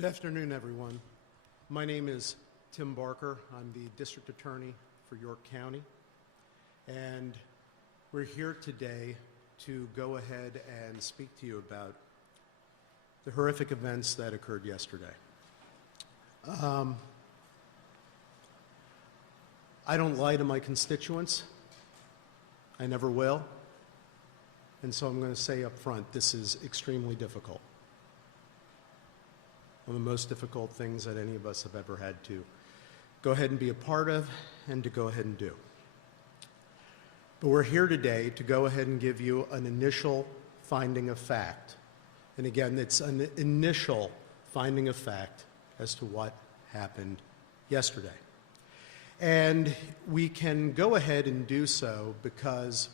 Good afternoon, everyone. My name is Tim Barker. I'm the District Attorney for York County, and we're here today to go ahead and speak to you about the horrific events that occurred yesterday. I don't lie to my constituents. I never will. And so I'm going to say up front, this is extremely difficult. One of the most difficult things that any of us have ever had to go ahead and be a part of and to go ahead and do. But we're here today to go ahead and give you an initial finding of fact. And again, it's an initial finding of fact as to what happened yesterday. And we can go ahead and do so because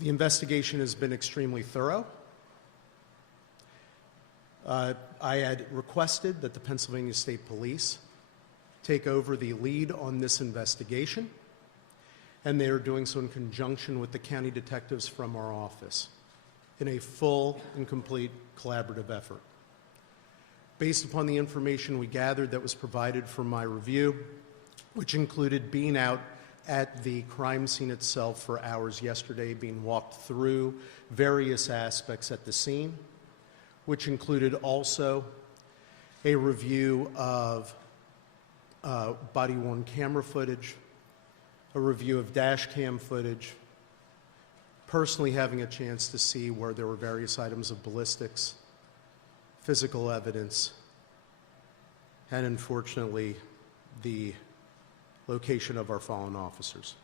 the investigation has been extremely thorough. I had requested that the Pennsylvania State Police take over the lead on this investigation, and they are doing so in conjunction with the county detectives from our office in a full and complete collaborative effort. Based upon the information we gathered that was provided for my review, which included being out at the crime scene itself for hours yesterday, being walked through various aspects at the scene, which included also a review of body-worn camera footage, a review of dash cam footage, personally having a chance to see where there were various items of ballistics, physical evidence, and unfortunately, the location of our fallen officers.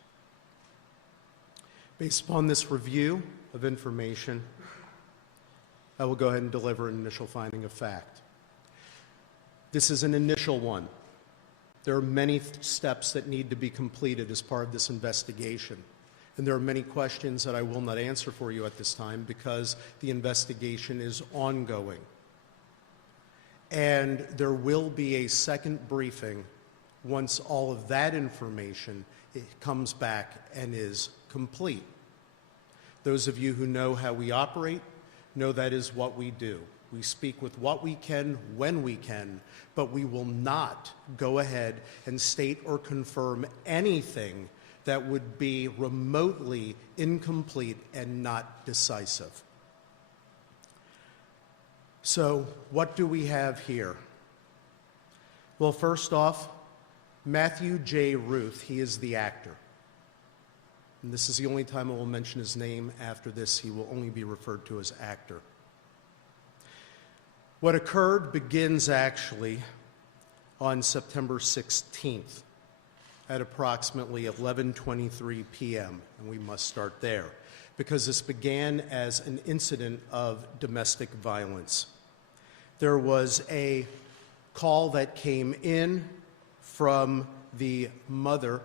Based upon this review of information, I will go ahead and deliver an initial finding of fact. This is an initial one. There are many steps that need to be completed as part of this investigation, and there are many questions that I will not answer for you at this time because the investigation is ongoing. And there will be a second briefing once all of that information comes back and is complete. Those of you who know how we operate know that is what we do. We speak with what we can, when we can, but we will not go ahead and state or confirm anything that would be remotely incomplete and not decisive. So, what do we have here? Well, first off, Matthew J. Ruth, he is the actor. And this is the only time I will mention his name. After this, he will only be referred to as actor. What occurred begins actually on September 16th at approximately 11:23 p.m., and we must start there, because this began as an incident of domestic violence. There was a call that came in from the mother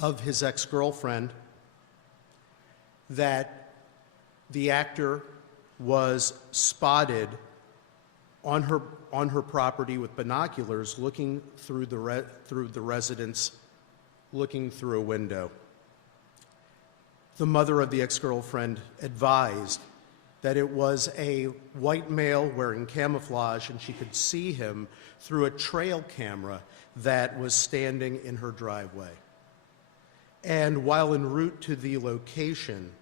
of his ex-girlfriend that the actor was spotted on her property with binoculars looking through the residence, looking through a window. The mother of the ex-girlfriend advised that it was a white male wearing camouflage, and she could see him through a trail camera that was standing in her driveway. And while en route to the location,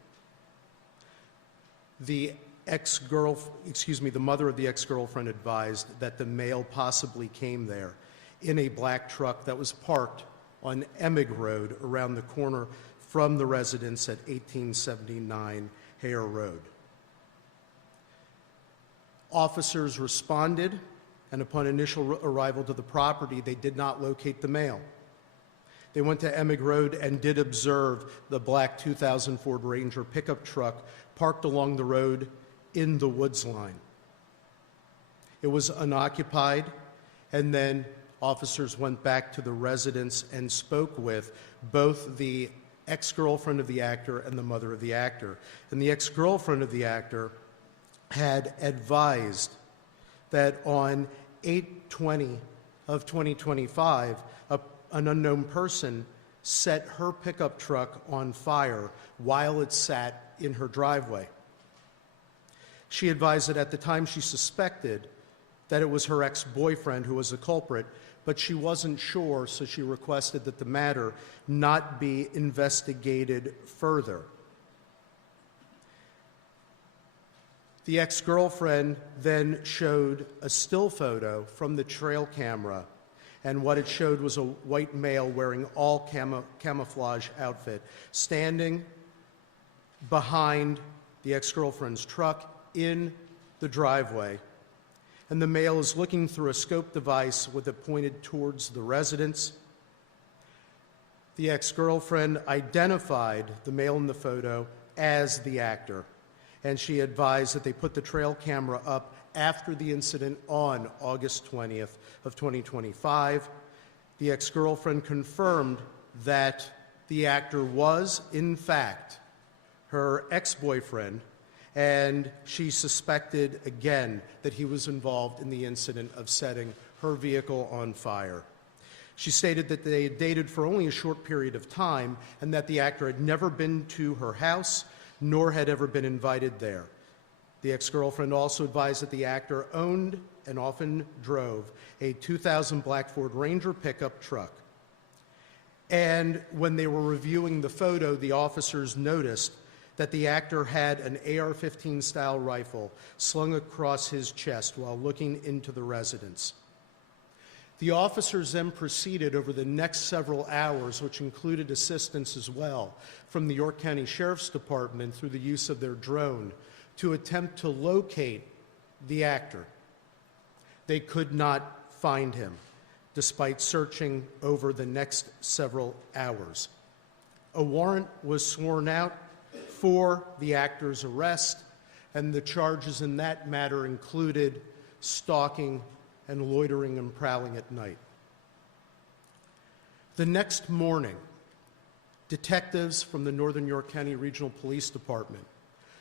the mother of the ex-girlfriend advised that the male possibly came there in a black truck that was parked on Emig Road around the corner from the residence at 1879 Hare Road. Officers responded, and upon initial arrival to the property, they did not locate the male. They went to Emig Road and did observe the black 2000 Ford Ranger pickup truck parked along the road in the woods line. It was unoccupied, and then officers went back to the residence and spoke with both the ex-girlfriend of the actor and the mother of the actor. And the ex-girlfriend of the actor had advised that on 8/20 of 2025, an unknown person set her pickup truck on fire while it sat in her driveway. She advised that at the time she suspected that it was her ex-boyfriend who was the culprit, but she wasn't sure, so she requested that the matter not be investigated further. The ex-girlfriend then showed a still photo from the trail camera, and what it showed was a white male wearing all camouflage outfit, standing behind the ex-girlfriend's truck in the driveway. And the male is looking through a scope device with it pointed towards the residence. The ex-girlfriend identified the male in the photo as the actor, and she advised that they put the trail camera up after the incident on August 20th of 2025. The ex-girlfriend confirmed that the actor was, in fact, her ex-boyfriend, and she suspected again that he was involved in the incident of setting her vehicle on fire. She stated that they had dated for only a short period of time and that the actor had never been to her house nor had ever been invited there. The ex-girlfriend also advised that the actor owned and often drove a 2000 black Ford Ranger pickup truck. And when they were reviewing the photo, the officers noticed that the actor had an AR-15 style rifle slung across his chest while looking into the residence. The officers then proceeded over the next several hours, which included assistance as well from the York County Sheriff's Department through the use of their drone, to attempt to locate the actor. They could not find him, despite searching over the next several hours. A warrant was sworn out for the actor's arrest, and the charges in that matter included stalking and loitering and prowling at night. The next morning, detectives from the Northern York County Regional Police Department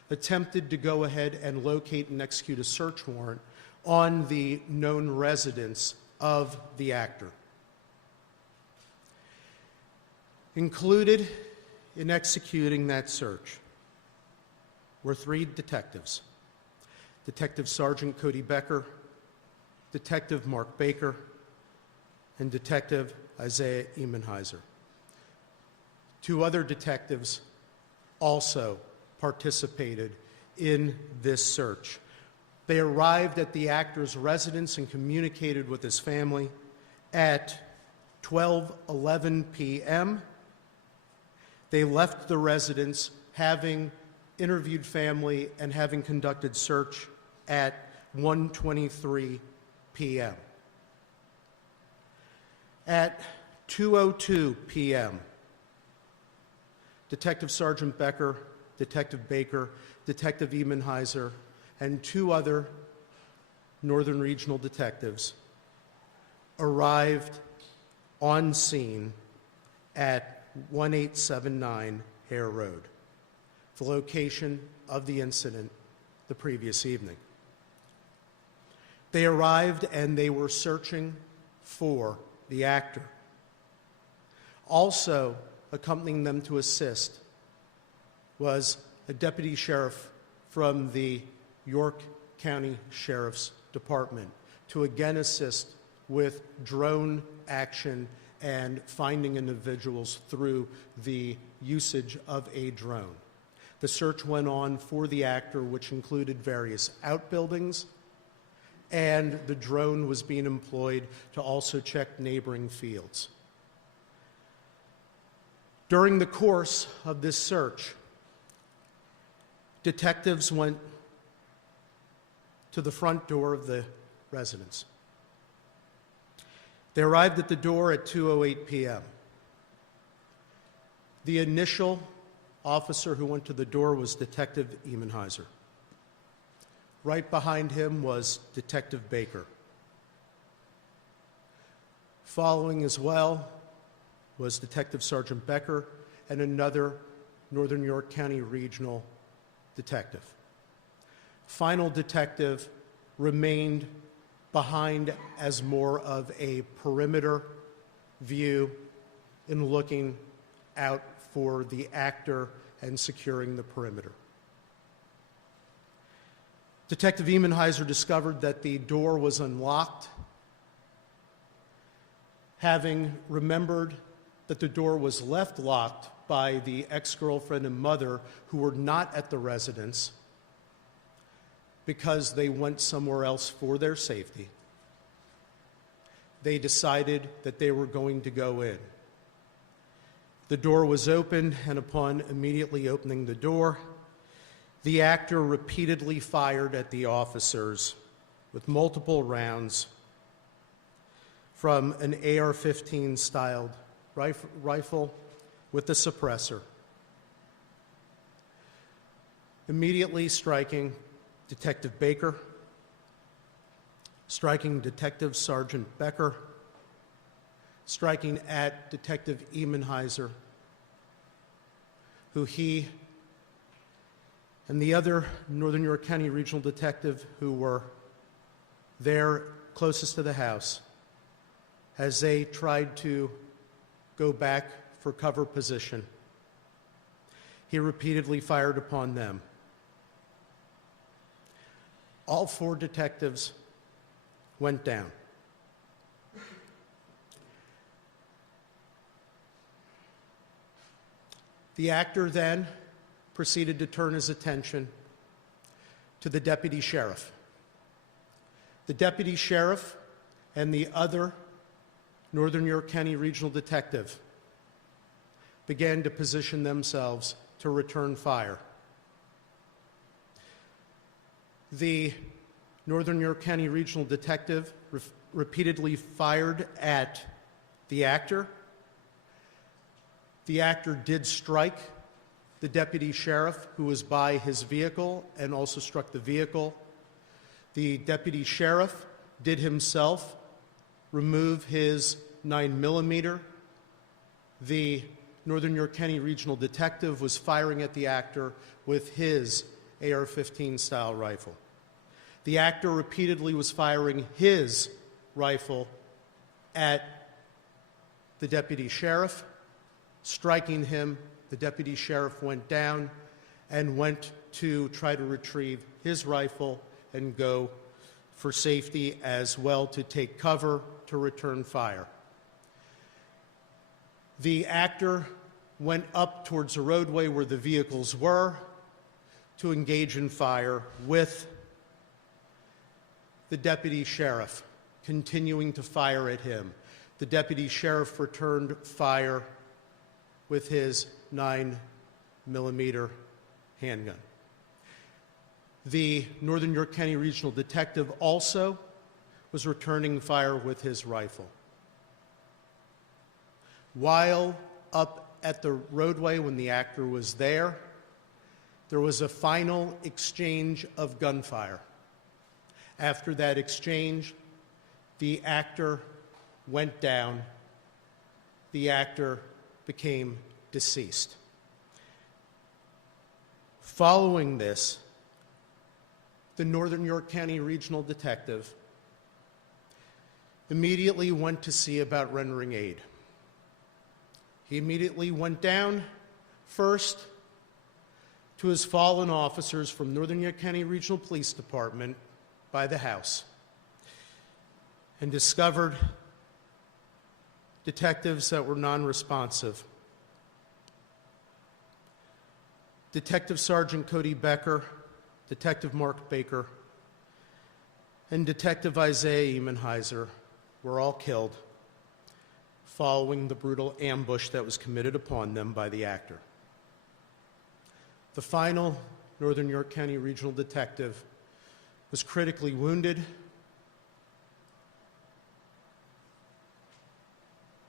attempted to go ahead and locate and execute a search warrant on the known residence of the actor. Included in executing that search were 3 detectives: Detective Sergeant Cody Becker, Detective Mark Baker, and Detective Isaiah Emenheiser. 2 other detectives also participated in this search. They arrived at the actor's residence and communicated with his family at 12:11 p.m. They left the residence, having interviewed family and having conducted search at 1:23 p.m. At 2:02 p.m., Detective Sergeant Becker, Detective Baker, Detective Emenheiser, and 2 other Northern Regional detectives arrived on scene at 1879 Hare Road, the location of the incident the previous evening. They arrived and they were searching for the actor. Also accompanying them to assist was a deputy sheriff from the York County Sheriff's Department to again assist with drone action and finding individuals through the usage of a drone. The search went on for the actor, which included various outbuildings, and the drone was being employed to also check neighboring fields. During the course of this search, detectives went to the front door of the residence. They arrived at the door at 2:08 p.m. The initial officer who went to the door was Detective Emenheiser. Right behind him was Detective Baker. Following as well was Detective Sergeant Becker and another Northern York County Regional detective. Final detective remained behind as more of a perimeter view in looking out for the actor and securing the perimeter. Detective Emenheiser discovered that the door was unlocked. Having remembered that the door was left locked by the ex-girlfriend and mother who were not at the residence because they went somewhere else for their safety, they decided that they were going to go in. The door was opened, and upon immediately opening the door, the actor repeatedly fired at the officers with multiple rounds from an AR-15 styled rifle with a suppressor, immediately striking Detective Baker, striking Detective Sergeant Becker, striking at Detective Emenheiser, who he and the other Northern York County Regional Detective who were there closest to the house, as they tried to go back for cover position. He repeatedly fired upon them. All 4 detectives went down. The actor then proceeded to turn his attention to the deputy sheriff. The deputy sheriff and the other Northern York County Regional Detective began to position themselves to return fire. The Northern York County Regional Detective repeatedly fired at the actor. The actor did strike the deputy sheriff, who was by his vehicle, and also struck the vehicle. The deputy sheriff did himself remove his 9mm. The Northern York County Regional Detective was firing at the actor with his AR-15 style rifle. The actor repeatedly was firing his rifle at the deputy sheriff, striking him. The deputy sheriff went down and went to try to retrieve his rifle and go for safety as well, to take cover to return fire. The actor went up towards the roadway where the vehicles were to engage in fire with the deputy sheriff, continuing to fire at him. The deputy sheriff returned fire with his 9mm handgun. The Northern York County Regional Detective also was returning fire with his rifle. While up at the roadway, when the actor was there was a final exchange of gunfire. After that exchange, the actor went down. The actor became deceased. Following this, the Northern York County Regional Detective immediately went to see about rendering aid. He immediately went down first to his fallen officers from Northern York County Regional Police Department by the house and discovered detectives that were non-responsive. Detective Sergeant Cody Becker, Detective Mark Baker, and Detective Isaiah Emenheiser were all killed following the brutal ambush that was committed upon them by the actor. The final Northern York County Regional Detective was critically wounded.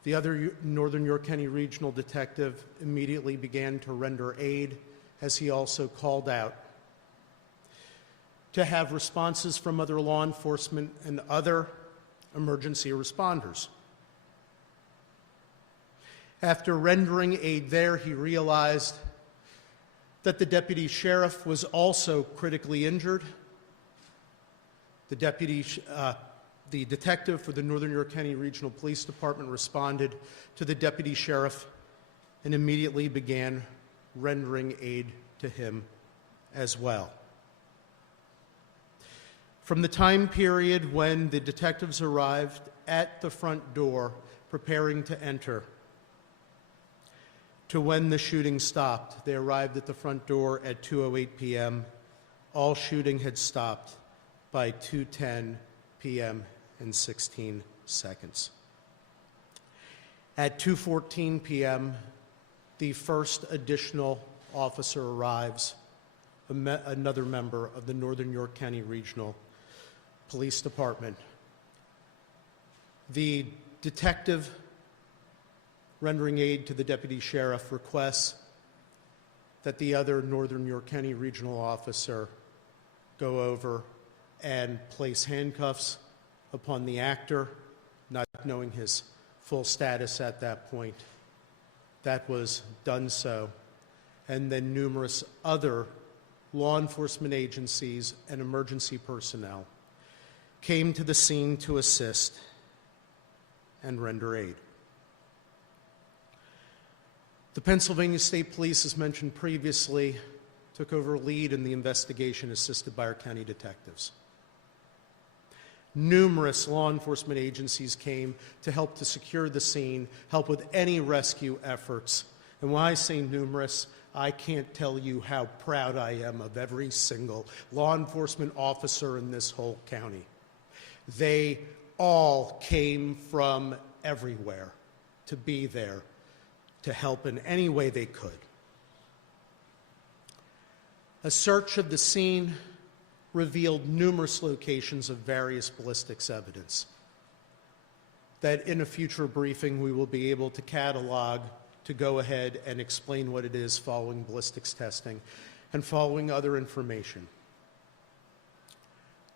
The other Northern York County Regional Detective immediately began to render aid, as he also called out to have responses from other law enforcement and other emergency responders. After rendering aid there, he realized that the deputy sheriff was also critically injured. The detective for the Northern York County Regional Police Department responded to the deputy sheriff and immediately began rendering aid to him as well. From the time period when the detectives arrived at the front door preparing to enter to when the shooting stopped, they arrived at the front door at 2:08 p.m. All shooting had stopped by 2:10 p.m. and 16 seconds. At 2:14 p.m., the first additional officer arrives, another member of the Northern York County Regional Police Department. The detective rendering aid to the deputy sheriff requests that the other Northern York County Regional officer go over and place handcuffs upon the actor, not knowing his full status at that point. That was done so. And then numerous other law enforcement agencies and emergency personnel came to the scene to assist and render aid. The Pennsylvania State Police, as mentioned previously, took over lead in the investigation assisted by our county detectives. Numerous law enforcement agencies came to help to secure the scene, help with any rescue efforts. And when I say numerous, I can't tell you how proud I am of every single law enforcement officer in this whole county. They all came from everywhere to be there to help in any way they could. A search of the scene revealed numerous locations of various ballistics evidence that in a future briefing we will be able to catalog to go ahead and explain what it is following ballistics testing and following other information.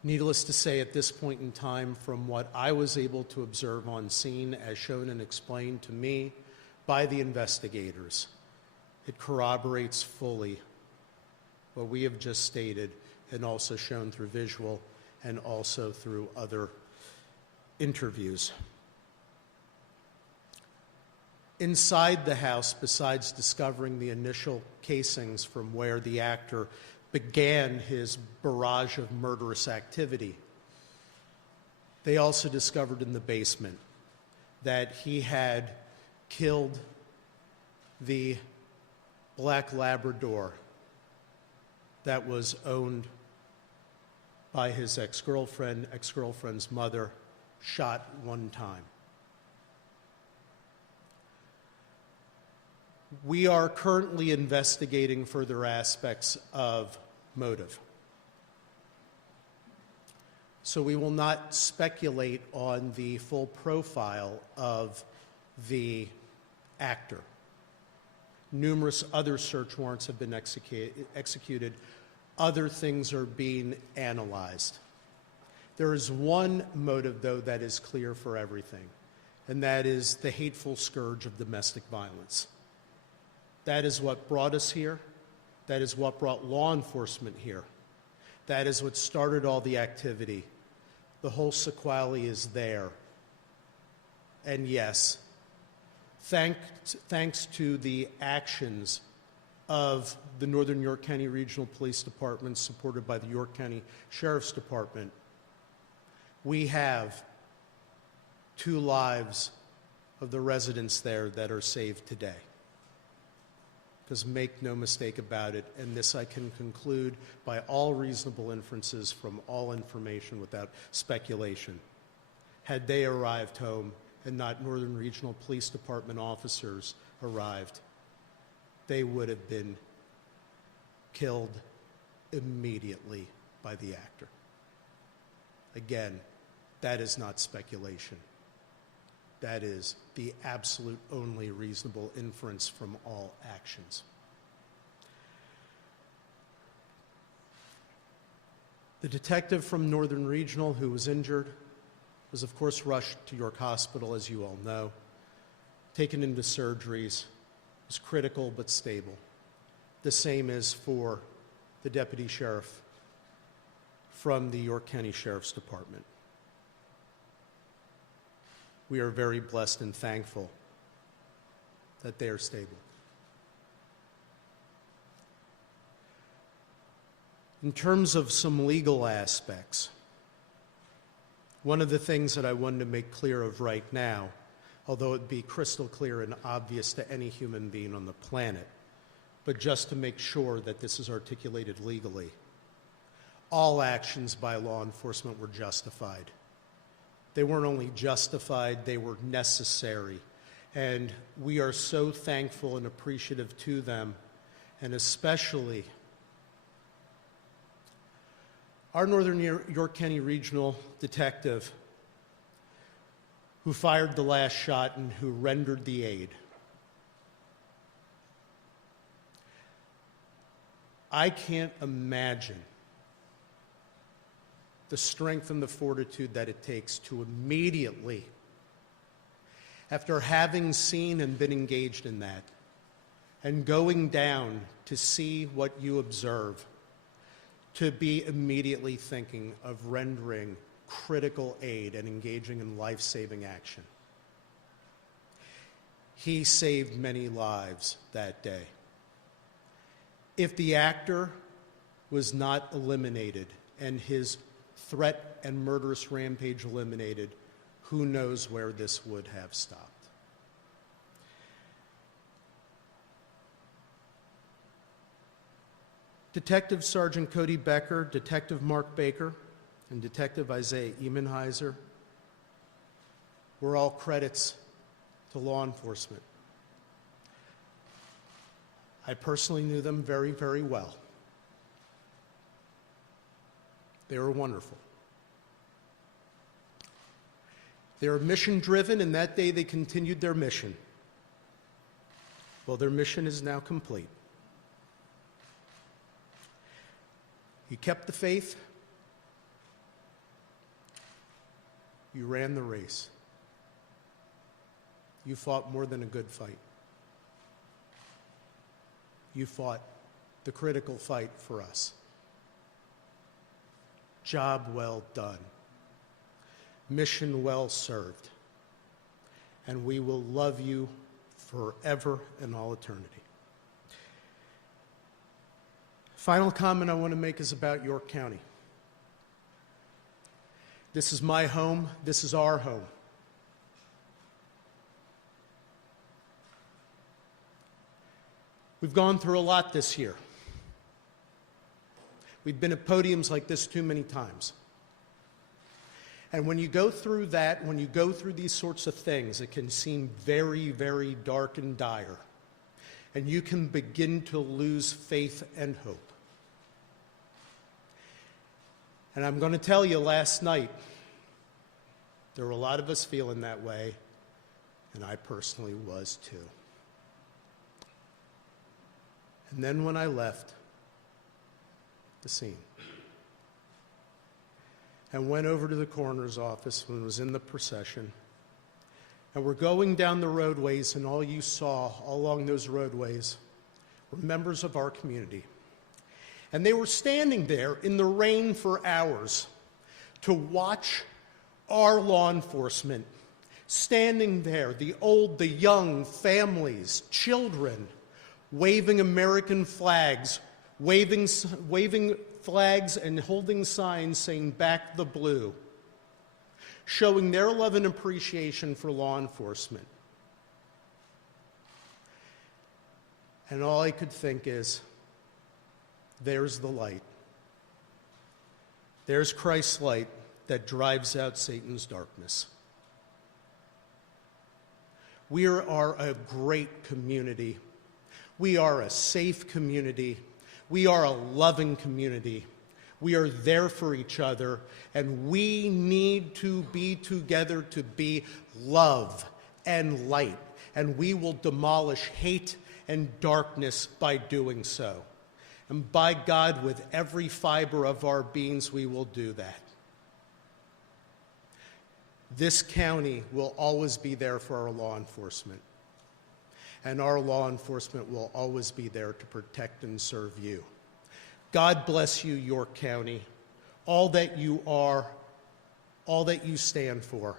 Needless to say, at this point in time, from what I was able to observe on scene as shown and explained to me by the investigators, it corroborates fully what we have just stated and also shown through visual and also through other interviews. Inside the house, besides discovering the initial casings from where the actor began his barrage of murderous activity, they also discovered in the basement that he had killed the black Labrador that was owned by his ex-girlfriend's mother, shot one time. We are currently investigating further aspects of motive. So we will not speculate on the full profile of the actor. Numerous other search warrants have been executed. Other things are being analyzed. There is one motive, though, that is clear for everything, and that is the hateful scourge of domestic violence. That is what brought us here. That is what brought law enforcement here. That is what started all the activity. The whole sequelae is there. And yes, thanks to the actions of the Northern York County Regional Police Department, supported by the York County Sheriff's Department, we have 2 lives of the residents there that are saved today. Because make no mistake about it, and this I can conclude by all reasonable inferences from all information without speculation, had they arrived home and not Northern Regional Police Department officers arrived, they would have been killed immediately by the actor. Again, that is not speculation. That is the absolute only reasonable inference from all actions. The detective from Northern Regional who was injured was, of course, rushed to York Hospital, as you all know, taken into surgeries, was critical but stable. The same is for the deputy sheriff from the York County Sheriff's Department. We are very blessed and thankful that they are stable. In terms of some legal aspects, One of the things that I wanted to make clear of right now, although it be crystal clear and obvious to any human being on the planet, but just to make sure that this is articulated legally, all actions by law enforcement were justified. They weren't only justified, they were necessary. And we are so thankful and appreciative to them, and especially our Northern York County Regional Detective who fired the last shot and who rendered the aid. I can't imagine the strength and the fortitude that it takes to immediately, after having seen and been engaged in that, and going down to see what you observe, to be immediately thinking of rendering critical aid and engaging in life-saving action. He saved many lives that day. If the actor was not eliminated and his threat and murderous rampage eliminated, who knows where this would have stopped. Detective Sergeant Cody Becker, Detective Mark Baker, and Detective Isaiah Emenheiser were all credits to law enforcement. I personally knew them very, very well. They were wonderful. They were mission-driven, and that day they continued their mission. Well, their mission is now complete. You kept the faith. You ran the race. You fought more than a good fight. You fought the critical fight for us. Job well done. Mission well served. And we will love you forever and all eternity. Final comment I want to make is about York County. This is my home. This is our home. We've gone through a lot this year. We've been at podiums like this too many times. And when you go through that, when you go through these sorts of things, it can seem very, very dark and dire. And you can begin to lose faith and hope. And I'm going to tell you, last night, there were a lot of us feeling that way, and I personally was too. And then when I left the scene and went over to the coroner's office when I was in the procession, and we're going down the roadways, and all you saw all along those roadways were members of our community. And they were standing there in the rain for hours to watch our law enforcement, standing there, the old, the young, families, children, waving American flags, waving flags and holding signs saying, "Back the blue," showing their love and appreciation for law enforcement. And all I could think is, there's the light. There's Christ's light that drives out Satan's darkness. We are a great community. We are a safe community. We are a loving community. We are there for each other, and we need to be together to be love and light, and we will demolish hate and darkness by doing so. And by God, with every fiber of our beings, we will do that. This county will always be there for our law enforcement. And our law enforcement will always be there to protect and serve you. God bless you, York County, all that you are, all that you stand for.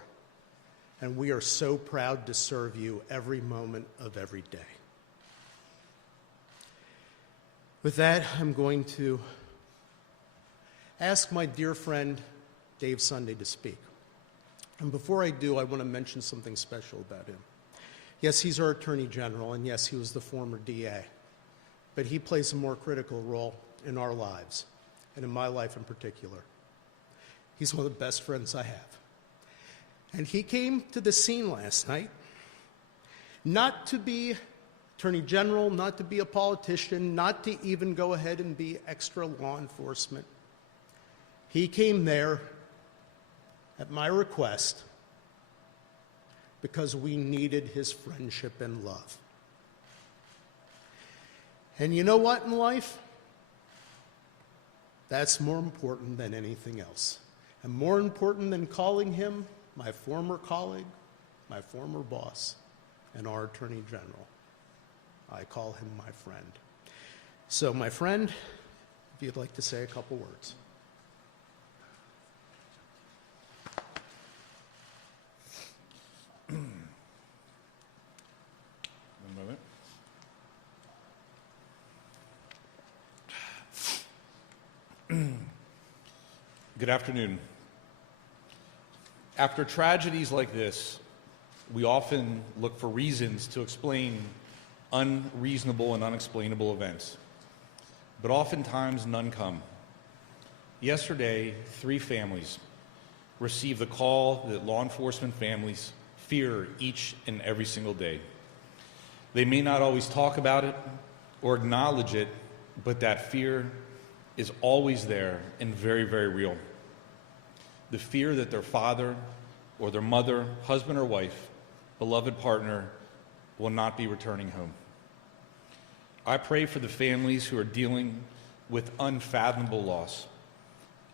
And we are so proud to serve you every moment of every day. With that, I'm going to ask my dear friend Dave Sunday to speak. And before I do, I want to mention something special about him. Yes, he's our Attorney General, and yes, he was the former DA. But he plays a more critical role in our lives, and in my life in particular. He's one of the best friends I have. And he came to the scene last night, not to be Attorney General, not to be a politician, not to even go ahead and be extra law enforcement. He came there at my request because we needed his friendship and love. And you know what in life? That's more important than anything else. And more important than calling him my former colleague, my former boss, and our Attorney General. I call him my friend. So, my friend, if you'd like to say a couple words. One moment. Good afternoon. After tragedies like this, we often look for reasons to explain unreasonable and unexplainable events. But oftentimes, none come. Yesterday, 3 families received the call that law enforcement families fear each and every single day. They may not always talk about it or acknowledge it, but that fear is always there and very, very real. The fear that their father or their mother, husband or wife, beloved partner will not be returning home. I pray for the families who are dealing with unfathomable loss,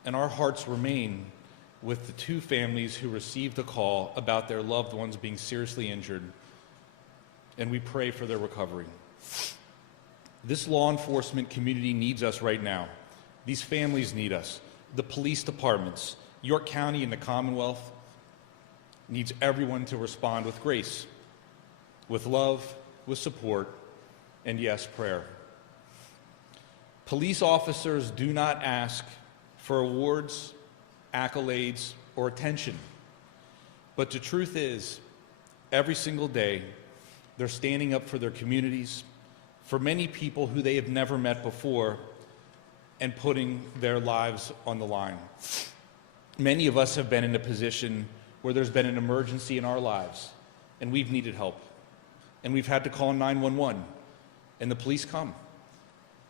and our hearts remain with the 2 families who received a call about their loved ones being seriously injured, and we pray for their recovery. This law enforcement community needs us right now. These families need us. The police departments, York County and the Commonwealth needs everyone to respond with grace, with love, with support, and yes, prayer. Police officers do not ask for awards, accolades, or attention. But the truth is, every single day, they're standing up for their communities, for many people who they have never met before, and putting their lives on the line. Many of us have been in a position where there's been an emergency in our lives, and we've needed help. And we've had to call 911, and the police come.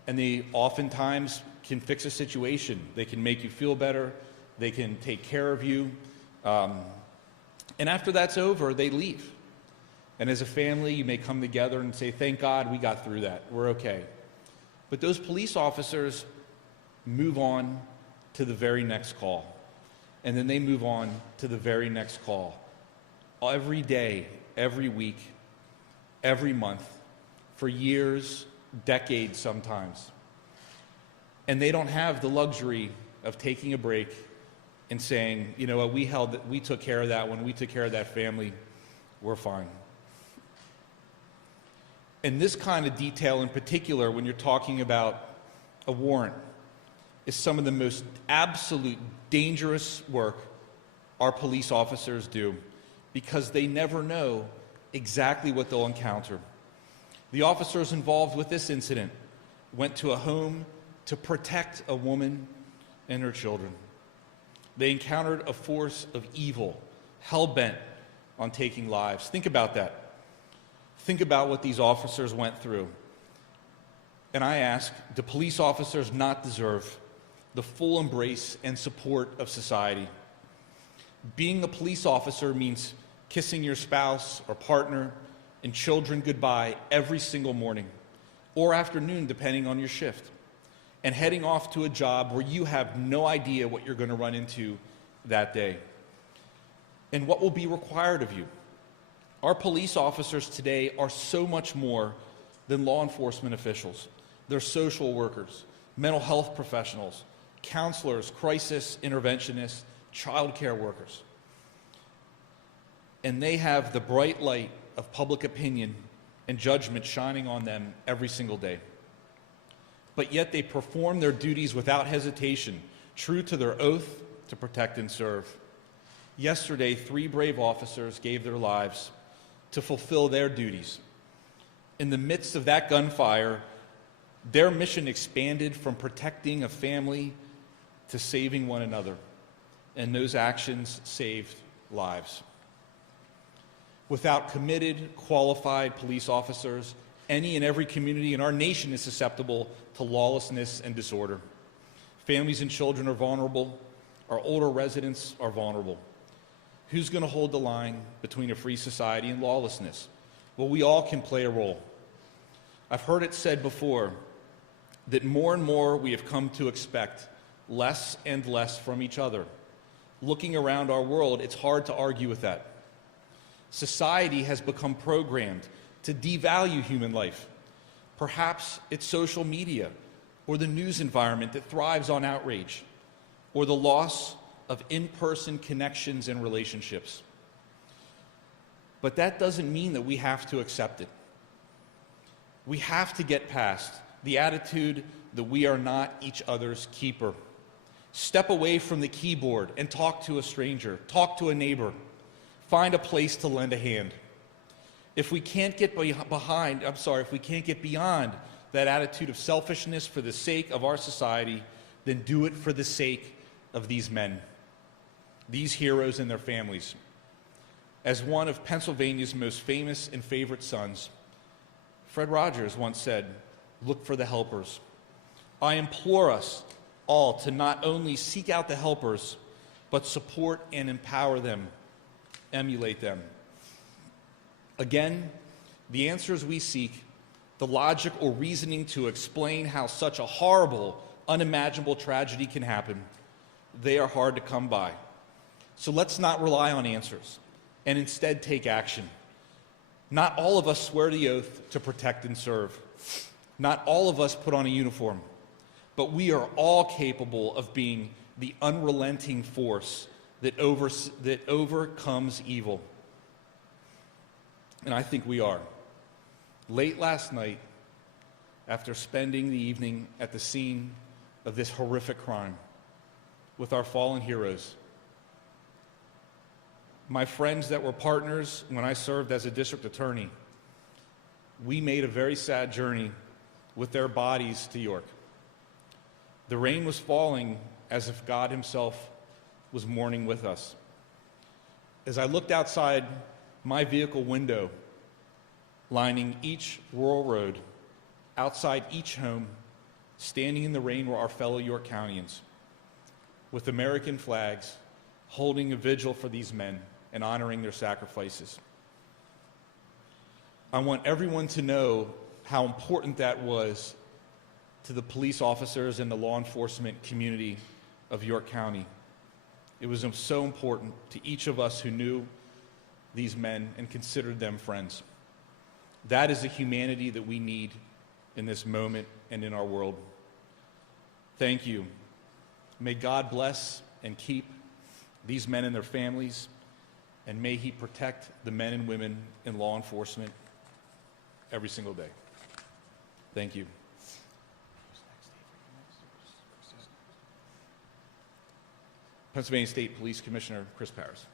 And they oftentimes can fix a situation. They can make you feel better. They can take care of you. And after that's over, they leave. And as a family, you may come together and say, thank God we got through that. We're okay. But those police officers move on to the very next call. And then they move on to the very next call. Every day, every week, every month, for years, decades sometimes. And they don't have the luxury of taking a break and saying, you know what, we took care of that one, we took care of that family, we're fine. And this kind of detail in particular, when you're talking about a warrant, is some of the most absolute dangerous work our police officers do, because they never know exactly what they'll encounter. The officers involved with this incident went to a home to protect a woman and her children. They encountered a force of evil, hell-bent on taking lives. Think about that. Think about what these officers went through. And I ask, do police officers not deserve the full embrace and support of society? Being a police officer means kissing your spouse or partner and children goodbye every single morning or afternoon, depending on your shift, and heading off to a job where you have no idea what you're going to run into that day and what will be required of you. Our police officers today are so much more than law enforcement officials. They're social workers, mental health professionals, counselors, crisis interventionists, child care workers. And they have the bright light of public opinion and judgment shining on them every single day. But yet they perform their duties without hesitation, true to their oath to protect and serve. Yesterday, 3 brave officers gave their lives to fulfill their duties. In the midst of that gunfire, their mission expanded from protecting a family to saving one another, and those actions saved lives. Without committed, qualified police officers, any and every community in our nation is susceptible to lawlessness and disorder. Families and children are vulnerable. Our older residents are vulnerable. Who's going to hold the line between a free society and lawlessness? Well, we all can play a role. I've heard it said before that more and more we have come to expect less and less from each other. Looking around our world, it's hard to argue with that. Society has become programmed to devalue human life. Perhaps it's social media or the news environment that thrives on outrage, or the loss of in-person connections and relationships. But that doesn't mean that we have to accept it. We have to get past the attitude that we are not each other's keeper. Step away from the keyboard and talk to a stranger, talk to a neighbor, find a place to lend a hand. If we can't get beyond that attitude of selfishness for the sake of our society, then do it for the sake of these men, these heroes and their families. As one of Pennsylvania's most famous and favorite sons, Fred Rogers once said, "Look for the helpers." I implore us all to not only seek out the helpers, but support and empower them, emulate them. Again, the answers we seek, the logic or reasoning to explain how such a horrible, unimaginable tragedy can happen, they are hard to come by. So let's not rely on answers and instead take action. Not all of us swear the oath to protect and serve. Not all of us put on a uniform, but we are all capable of being the unrelenting force that overcomes evil. And I think we are. Late last night, after spending the evening at the scene of this horrific crime with our fallen heroes, my friends that were partners when I served as a district attorney, we made a very sad journey with their bodies to York. The rain was falling as if God himself was mourning with us. As I looked outside my vehicle window, lining each rural road, outside each home, standing in the rain were our fellow York Countyans, with American flags, holding a vigil for these men and honoring their sacrifices. I want everyone to know how important that was to the police officers and the law enforcement community of York County. It was so important to each of us who knew these men and considered them friends. That is the humanity that we need in this moment and in our world. Thank you. May God bless and keep these men and their families, and may he protect the men and women in law enforcement every single day. Thank you. Pennsylvania State Police Commissioner Chris Parris.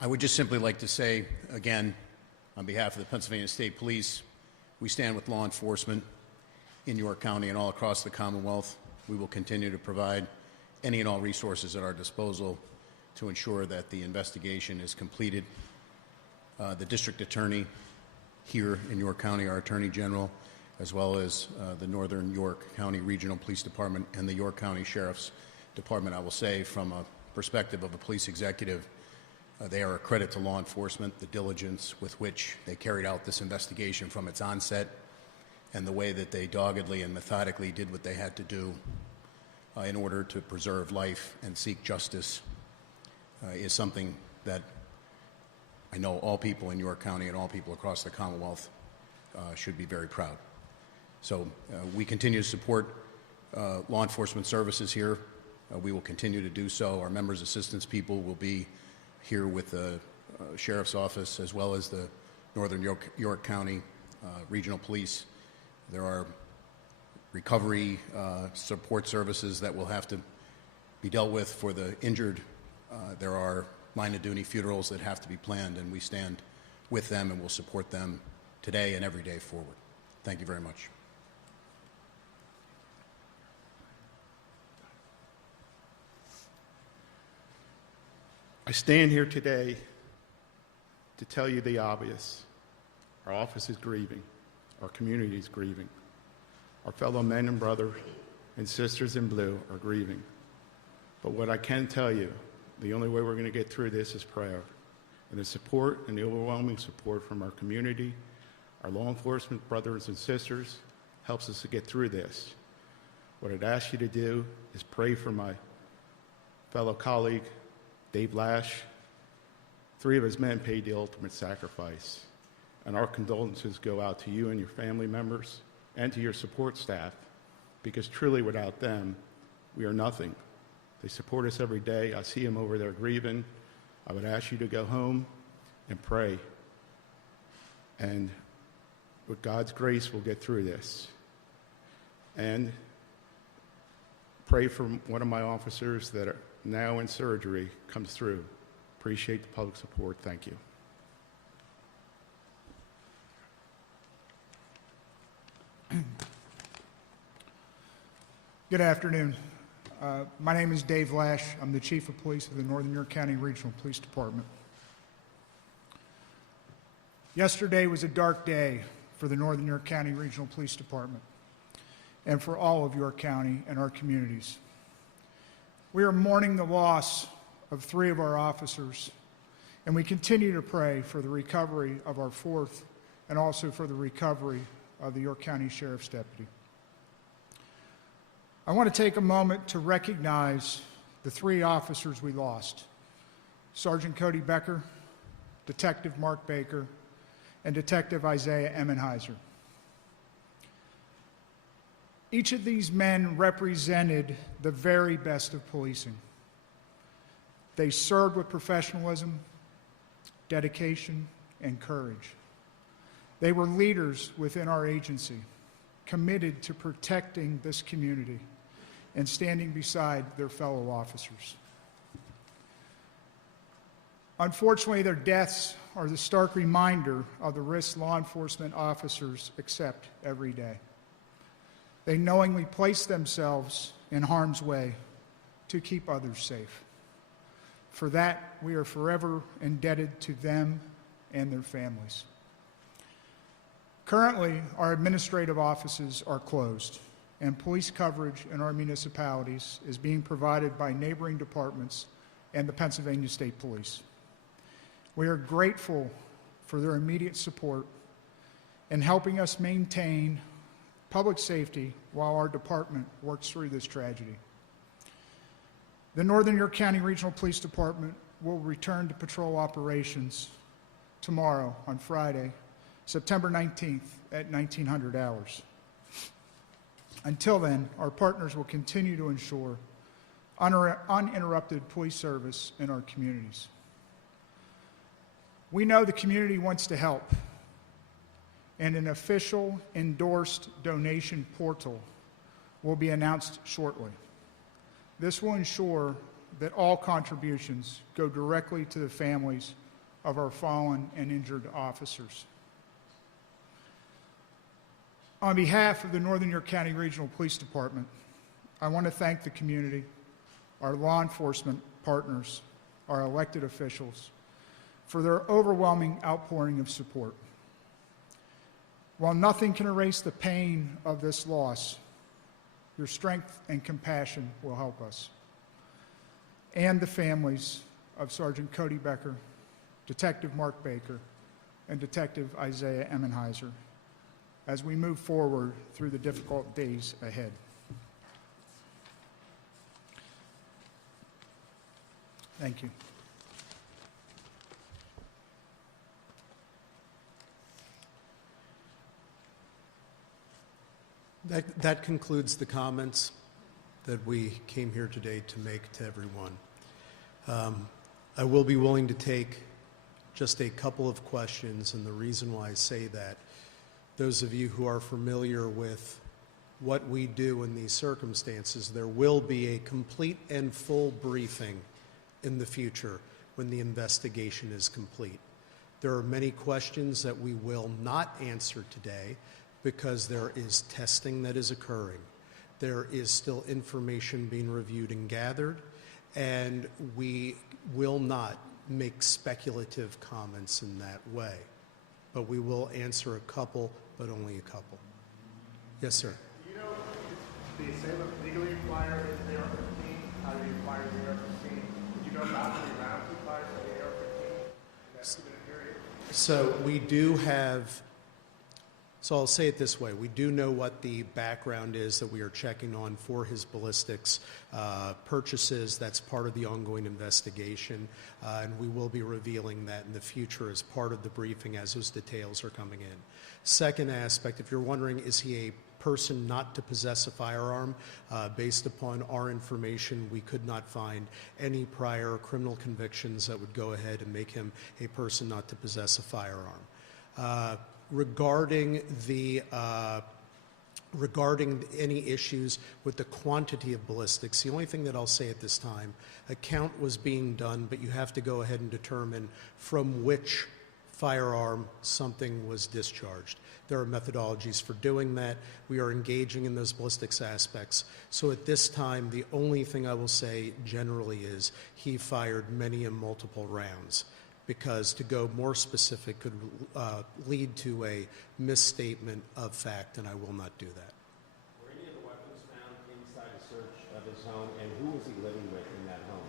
I would just simply like to say, again, on behalf of the Pennsylvania State Police, we stand with law enforcement in York County and all across the Commonwealth. We will continue to provide any and all resources at our disposal to ensure that the investigation is completed. The district attorney here in York County, our Attorney General, as well as the Northern York County Regional Police Department and the York County Sheriff's Department, I will say from a perspective of a police executive, they are a credit to law enforcement, the diligence with which they carried out this investigation from its onset, and the way that they doggedly and methodically did what they had to do in order to preserve life and seek justice is something that I know all people in York County and all people across the Commonwealth should be very proud. So we continue to support law enforcement services here. We will continue to do so. Our members' assistance people will be here with the Sheriff's Office as well as the Northern York County Regional Police. There are recovery support services that will have to be dealt with. For the injured, there are line of duty funerals that have to be planned, and we stand with them and will support them today and every day forward. Thank you very much. I stand here today to tell you the obvious. Our office is grieving. Our community is grieving. Our fellow men and brothers and sisters in blue are grieving. But what I can tell you, the only way we're going to get through this is prayer. And the support and the overwhelming support from our community, our law enforcement brothers and sisters, helps us to get through this. What I'd ask you to do is pray for my fellow colleague, Dave Lash. 3 of his men paid the ultimate sacrifice. And our condolences go out to you and your family members and to your support staff, because truly without them, we are nothing. They support us every day. I see them over there grieving. I would ask you to go home and pray. And with God's grace, we'll get through this. And pray for one of my officers that are now in surgery comes through. Appreciate the public support. Thank you. Good afternoon. My name is Dave Lash. I'm the Chief of Police of the Northern York County Regional Police Department. Yesterday was a dark day for the Northern York County Regional Police Department and for all of York County and our communities. We are mourning the loss of 3 of our officers, and we continue to pray for the recovery of our 4th and also for the recovery of the York County Sheriff's Deputy. I want to take a moment to recognize the 3 officers we lost: Sergeant Cody Becker, Detective Mark Baker, and Detective Isaiah Emmenheiser. Each of these men represented the very best of policing. They served with professionalism, dedication, and courage. They were leaders within our agency, committed to protecting this community and standing beside their fellow officers. Unfortunately, their deaths are the stark reminder of the risks law enforcement officers accept every day. They knowingly place themselves in harm's way to keep others safe. For that, we are forever indebted to them and their families. Currently, our administrative offices are closed, and police coverage in our municipalities is being provided by neighboring departments and the Pennsylvania State Police. We are grateful for their immediate support in helping us maintain public safety while our department works through this tragedy. The Northern York County Regional Police Department will return to patrol operations tomorrow on Friday, September 19th at 1900 hours. Until then, our partners will continue to ensure uninterrupted police service in our communities. We know the community wants to help, and an official endorsed donation portal will be announced shortly. This will ensure that all contributions go directly to the families of our fallen and injured officers. On behalf of the Northern York County Regional Police Department, I want to thank the community, our law enforcement partners, our elected officials, for their overwhelming outpouring of support. While nothing can erase the pain of this loss, your strength and compassion will help us and the families of Sergeant Cody Becker, Detective Mark Baker, and Detective Isaiah Emmenheiser as we move forward through the difficult days ahead. Thank you. That concludes the comments that we came here today to make to everyone. I will be willing to take just a couple of questions, and the reason why I say that, those of you who are familiar with what we do in these circumstances. There will be a complete and full briefing in the future when the investigation is complete. There are many questions that we will not answer today because there is testing that is occurring. There is still information being reviewed and gathered, and we will not make speculative comments in that way. But we will answer a couple, but only a couple. Yes, sir. Do you know if the assailant legally acquired his AR-15? How did he acquire the AR-15? Do you know about how many rounds he fired for the AR-15 in that 2-minute period? So we do have, so I'll say it this way, we do know what the background is that we are checking on for his ballistics purchases. That's part of the ongoing investigation, and we will be revealing that in the future as part of the briefing as those details are coming in. Second aspect, if you're wondering, is he a person not to possess a firearm? Based upon our information, we could not find any prior criminal convictions that would go ahead and make him a person not to possess a firearm. Regarding any issues with the quantity of ballistics, the only thing that I'll say at this time, a count was being done, but you have to go ahead and determine from which firearm something was discharged. There are methodologies for doing that. We are engaging in those ballistics aspects. So at this time, the only thing I will say generally is he fired many and multiple rounds, because to go more specific could lead to a misstatement of fact, and I will not do that. Were any of the weapons found inside the search of his home, and who was he living with in that home?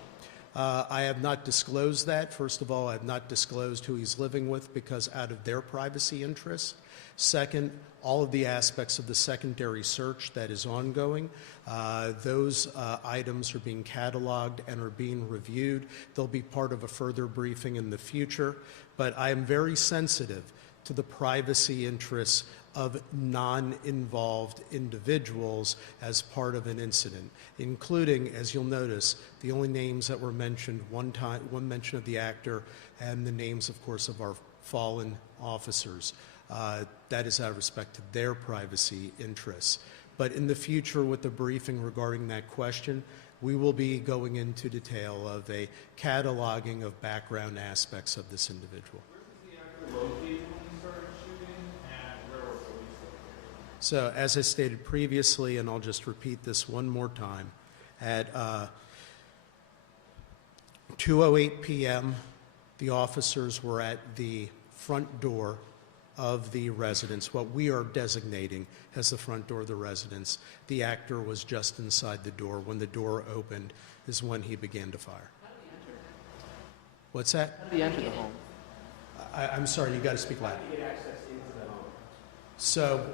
I have not disclosed that. First of all, I have not disclosed who he's living with because out of their privacy interests. Second, all of the aspects of the secondary search that is ongoing, those items are being cataloged and are being reviewed. They'll be part of a further briefing in the future, but I am very sensitive to the privacy interests of non-involved individuals as part of an incident, including, as you'll notice, the only names that were mentioned one mention of the actor, and the names, of course, of our fallen officers. That is out of respect to their privacy interests. But in the future, with the briefing regarding that question, we will be going into detail of a cataloging of background aspects of this individual. Where was the actor located when he started shooting, and where were police located? So, as I stated previously, and I'll just repeat this one more time, at 2:08 p.m., the officers were at the front door of the residence, what we are designating as the front door of the residence. The actor was just inside the door. When the door opened is when he began to fire. How did he enter? What's that? How did he enter the home? I'm sorry, you got to speak loud. How did he get access into the home? So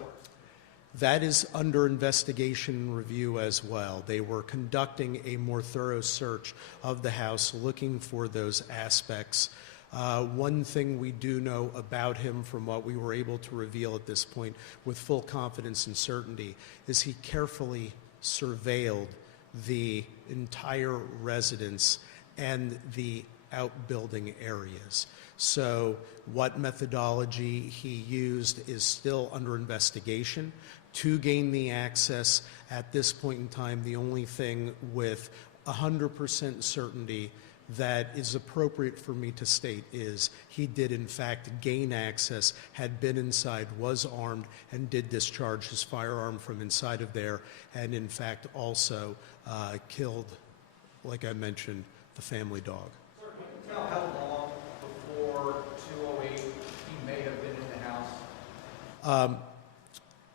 that is under investigation and review as well. They were conducting a more thorough search of the house, looking for those aspects. One thing we do know about him from what we were able to reveal at this point with full confidence and certainty is he carefully surveilled the entire residence and the outbuilding areas. So what methodology he used is still under investigation. To gain the access at this point in time, the only thing with 100% certainty that is appropriate for me to state is he did in fact gain access, had been inside, was armed, and did discharge his firearm from inside of there, and in fact also killed, like I mentioned, the family dog. Sir, can you tell how long before 2:08 he may have been in the house?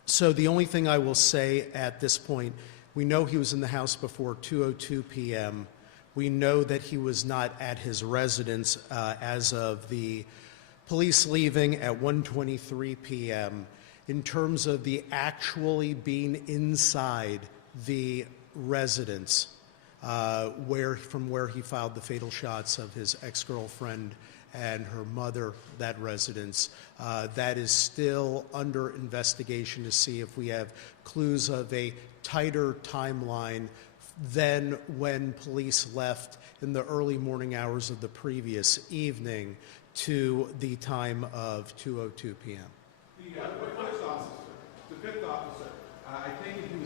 So the only thing I will say at this point, we know he was in the house before 2:02 p.m. We know that he was not at his residence as of the police leaving at 1:23 p.m. In terms of the actually being inside the residence, from where he filed the fatal shots of his ex-girlfriend and her mother, that residence, that is still under investigation to see if we have clues of a tighter timeline than when police left in the early morning hours of the previous evening to the time of 2:02 p.m. The police officer, the fifth officer, I think he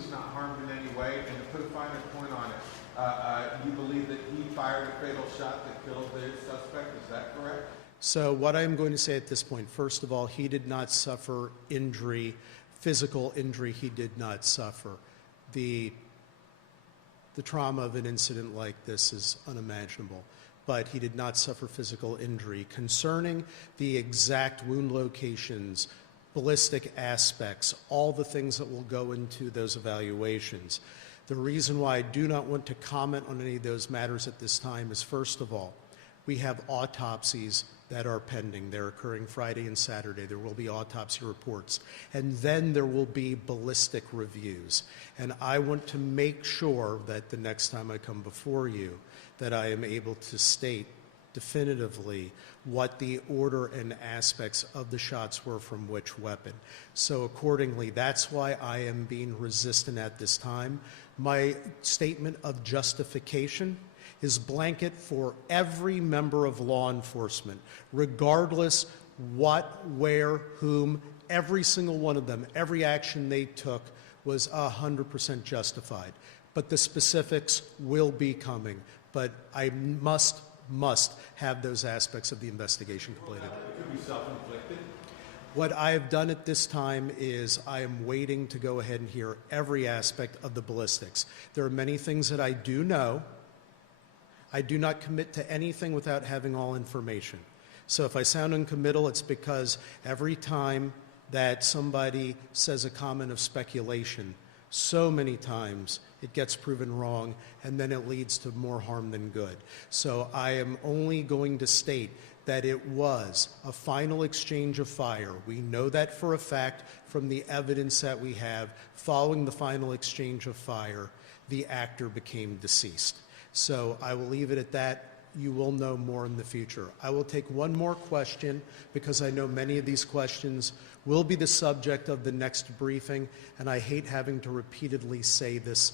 So what I'm going to say at this point, first of all, he did not suffer injury, physical injury he did not suffer. The trauma of an incident like this is unimaginable, but he did not suffer physical injury. Concerning the exact wound locations, ballistic aspects, all the things that will go into those evaluations, the reason why I do not want to comment on any of those matters at this time is, first of all, we have autopsies that are pending. They're occurring Friday and Saturday. There will be autopsy reports. And then there will be ballistic reviews. And I want to make sure that the next time I come before you, that I am able to state definitively what the order and aspects of the shots were from which weapon. So accordingly, that's why I am being resistant at this time. My statement of justification is blanket for every member of law enforcement, regardless what, where, whom, every single one of them, every action they took was 100% justified. But the specifics will be coming. But I must have those aspects of the investigation completed. It could be self-inflicted. What I have done at this time is I am waiting to go ahead and hear every aspect of the ballistics. There are many things that I do know. I do not commit to anything without having all information. So if I sound uncommittal, it's because every time that somebody says a comment of speculation, so many times it gets proven wrong, and then it leads to more harm than good. So I am only going to state that it was a final exchange of fire. We know that for a fact from the evidence that we have. Following the final exchange of fire, the actor became deceased. So I will leave it at that. You will know more in the future. I will take one more question because I know many of these questions will be the subject of the next briefing, and I hate having to repeatedly say this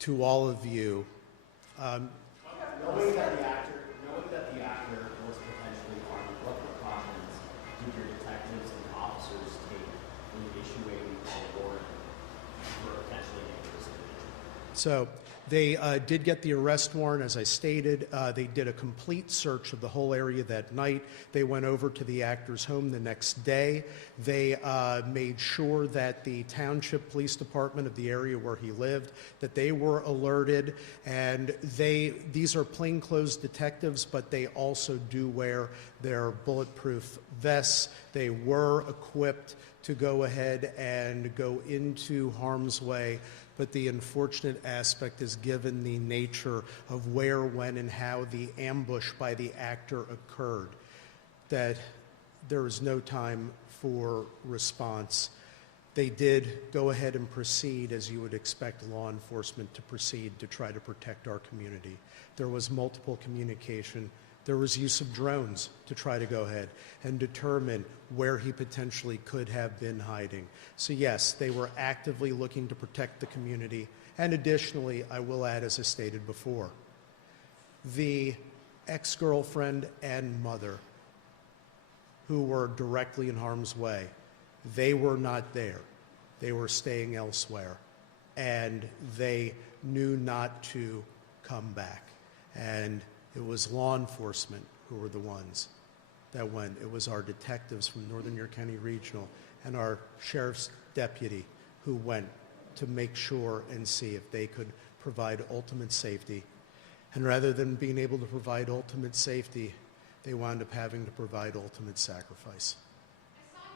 to all of you. Knowing that the actor was potentially armed, what precautions did your detectives and officers take in issuing a warrant for a potentially dangerous individual? So they did get the arrest warrant, as I stated. They did a complete search of the whole area that night. They went over to the actor's home the next day. They made sure that the township police department of the area where he lived, that they were alerted. And these are plainclothes detectives, but they also do wear their bulletproof vests. They were equipped to go ahead and go into harm's way. But the unfortunate aspect is, given the nature of where, when, and how the ambush by the actor occurred, that there was no time for response. They did go ahead and proceed as you would expect law enforcement to proceed to try to protect our community. There was multiple communication. There was use of drones to try to go ahead and determine where he potentially could have been hiding. So yes, they were actively looking to protect the community. And additionally, I will add, as I stated before, the ex-girlfriend and mother who were directly in harm's way, they were not there. They were staying elsewhere. And they knew not to come back. And it was law enforcement who were the ones that went. It was our detectives from Northern York County Regional and our sheriff's deputy who went to make sure and see if they could provide ultimate safety. And rather than being able to provide ultimate safety, they wound up having to provide ultimate sacrifice.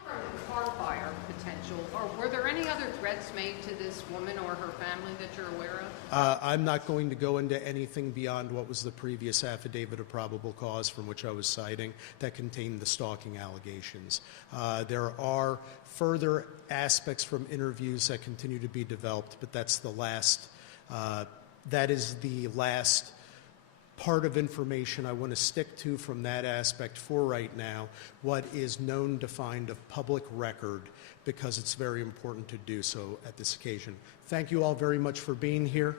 Aside from car fire potential, were there any other threats made to this woman or her family that you're aware of? I'm not going to go into anything beyond what was the previous affidavit of probable cause from which I was citing that contained the stalking allegations. There are further aspects from interviews that continue to be developed, but that's the last, that is the last part of information I want to stick to from that aspect for right now, what is known, defined of public record, because it's very important to do so at this occasion. Thank you all very much for being here.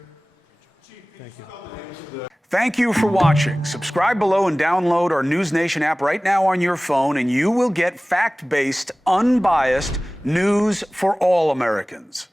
Thank you. Thank you for watching. Subscribe below and download our NewsNation app right now on your phone, and you will get fact-based, unbiased news for all Americans.